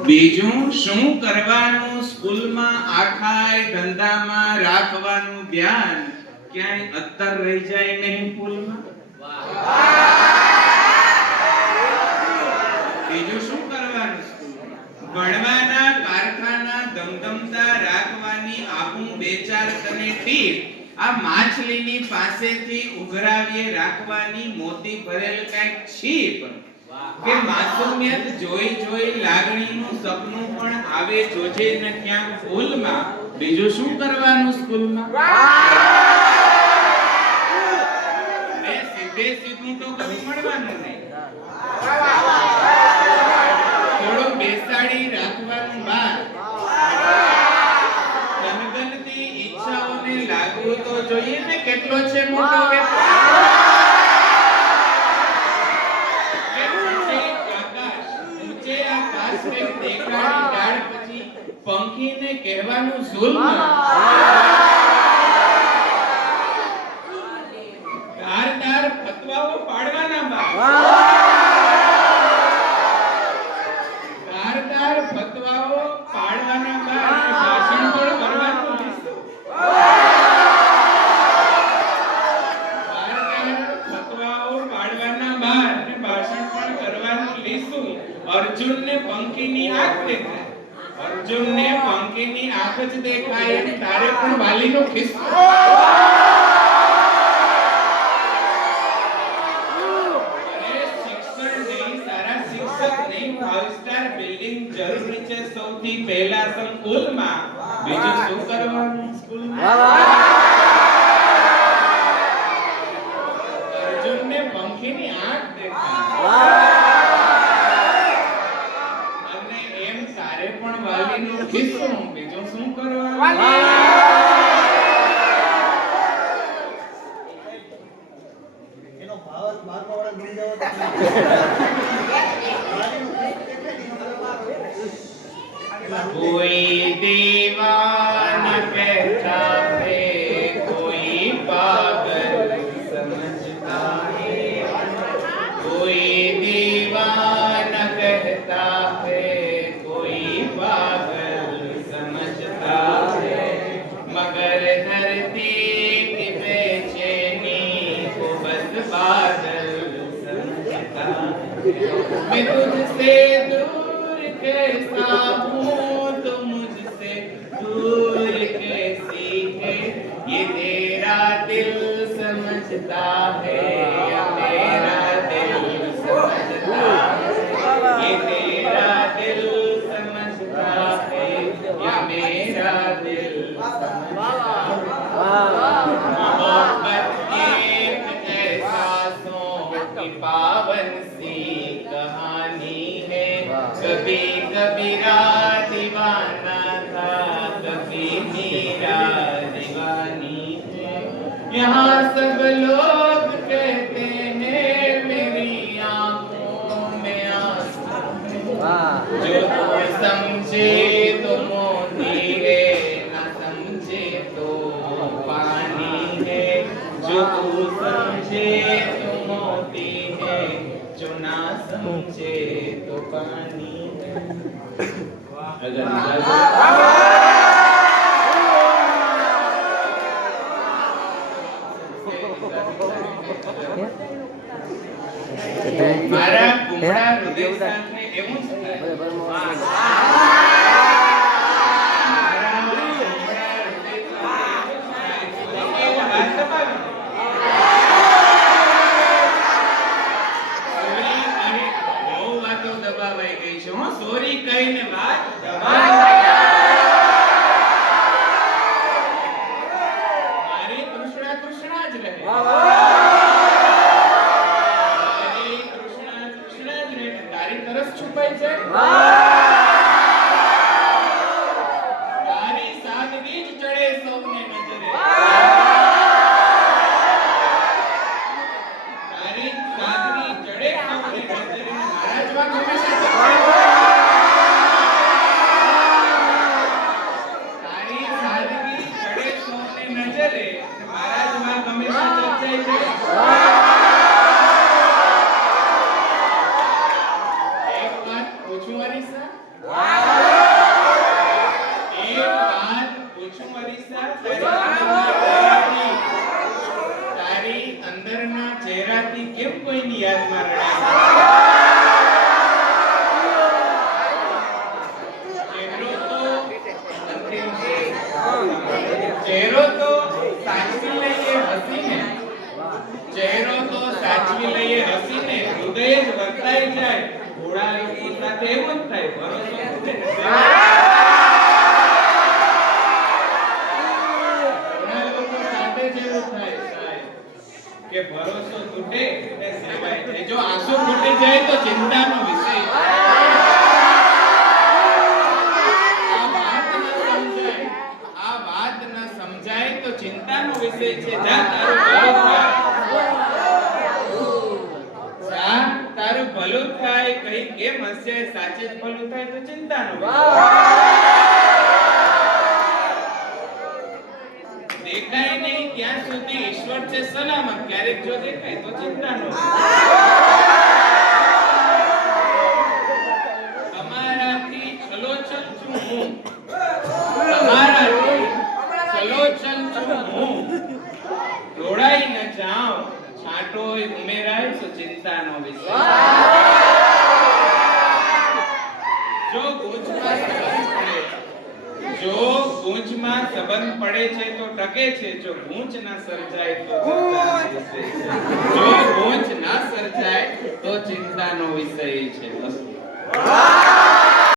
બીજું શું કરવાનું સ્કૂલમાં આખાય ધંધામાં રાખવાનું ધ્યાન ક્યાંય અત્તર રહી જાય નહીં ફૂલમાં બીજું શું કરવાનું સ્કૂલમાં ભણવાના કારખાના ધમધમતા રાખવાની આપું બે ચાર તને ટીપ આ માછલીની પાસેથી ઉઘરાવીએ રાખવાની મોતી ભરેલ કઈક છીપ કે માસુમિયત જોઈ જોઈ લાગણીનું સપનું પણ આવે જોજે ન ક્યાંક ફૂલમાં બીજું શું કરવાનું સ્કૂલમાં ને સીધે સીધું તો કદી મળવાનું નહીં થોડું બેસાડી રાખવાનું બહાર ગનગનતી ઈચ્છાઓને લાગવું તો જોઈએ ને કેટલો છે મોટો પંખીને કહેવાનું ઝુલ્મ ધારદાર ફતવાઓ પાડવાના બા ધારદાર ફતવાઓ પાડવાના બા ભાષણ પણ કરવાનું લીધું ધારદાર ફતવાઓ પાડવાના બા અને ભાષણ પણ કરવાનું લીધું અર્જુનને પંખીની આંખ દેખાય અર્જુનને પંખીની આંખ જ દેખાય અને તારે પણ વાલીનો ખિસ્સો અરે શિક્ષણ નહીં સારા શિક્ષક નહીં 5 સ્ટાર બિલ્ડિંગ જરૂરી છે સૌથી પહેલા સ્કૂલમાં બીજું શું કરવાનું સ્કૂલમાં અર્જુનને પંખીની આંખ દેખાય વાલીનો ખિસ્સો બીજું શું કરવાનું એનો ભાવ મારવાવાળા બની જાવ કોઈ દીવાન કહેતા હે કોઈ પાગલ સમજતા હે કોઈ દીવાન કહેતા હે मगर धरती की बेचैनी को बस बादल समझता मैं तुझसे दूर कैसा हूँ तो मुझसे दूर कैसी है ये तेरा दिल समझता है या मेरा दिल समझता है ये तेरा दिल समझता है या मेरा दिल मोहब्बत एक एहसासों की पावन सी कहानी है कभी कबीरा दीवाना था कभी मीरा दीवानी है यहाँ सब लोग कहते हैं मेरी आंखों में आंसू जो तो समझे तो मोती है ना समझे तो पानी है जो तू समझे तो मोती है जो ना समझे तो पानी है अगर મારા કુમળા હૃદય સાથે એવું જ સોરી કહીને વાત મારી કૃષ્ણા કૃષ્ણા જ રહે કૃષ્ણા જ રહે તારી તરસ છુપાઈ જાય તારી સાદગી જ ચડે સૌને નજરે તારી સાદગી ચડે સૌને નજરે મારા જવાબ હંમેશા પૂછું અરીસા એક વાત પૂછું અરીસા તારી અંદરના ચહેરાથી કેમ કોઈની યાદમાં રડાય ચહેરો તો સાચવી લઈએ હસીને ચહેરો તો સાચવી લઈએ હસીને હૃદય જ વર્તાઈ જાય ઘોડા લોકો સાથે એવું જ થાય ભરોસો તૂટે ને ઘોડા લોકો સાથે જ એવું થાય સાહેબ કે ભરોસો તૂટે ને સેવાય જાય જો આંસુ ફૂટી જાય તો ચિંતાનો વિષય છે તો ચિંતાનો વિષય છે જા તારું ભલું થાય કઈ કેમ હશે સાચે જ ભલું થાય તો ચિંતાનો દેખાય નહીં ત્યાં સુધી ઈશ્વર છે સલામત ક્યારેક જો દેખાય તો ચિંતાનો તમારાથી છલોછલ છું હું તમારાથી છલોછલ છું હું રોડાઈ ન જાઉં છાંટોય ઉમેરાય તો ચિંતાનો વિષય જો ગૂંચમાં સંબંધ પડે છે તો ટકે છે જો ગૂંચ ના સર્જાય તો ચિંતાનો વિષય છે જો ગૂંચ ના સર્જાય તો ચિંતાનો વિષય છે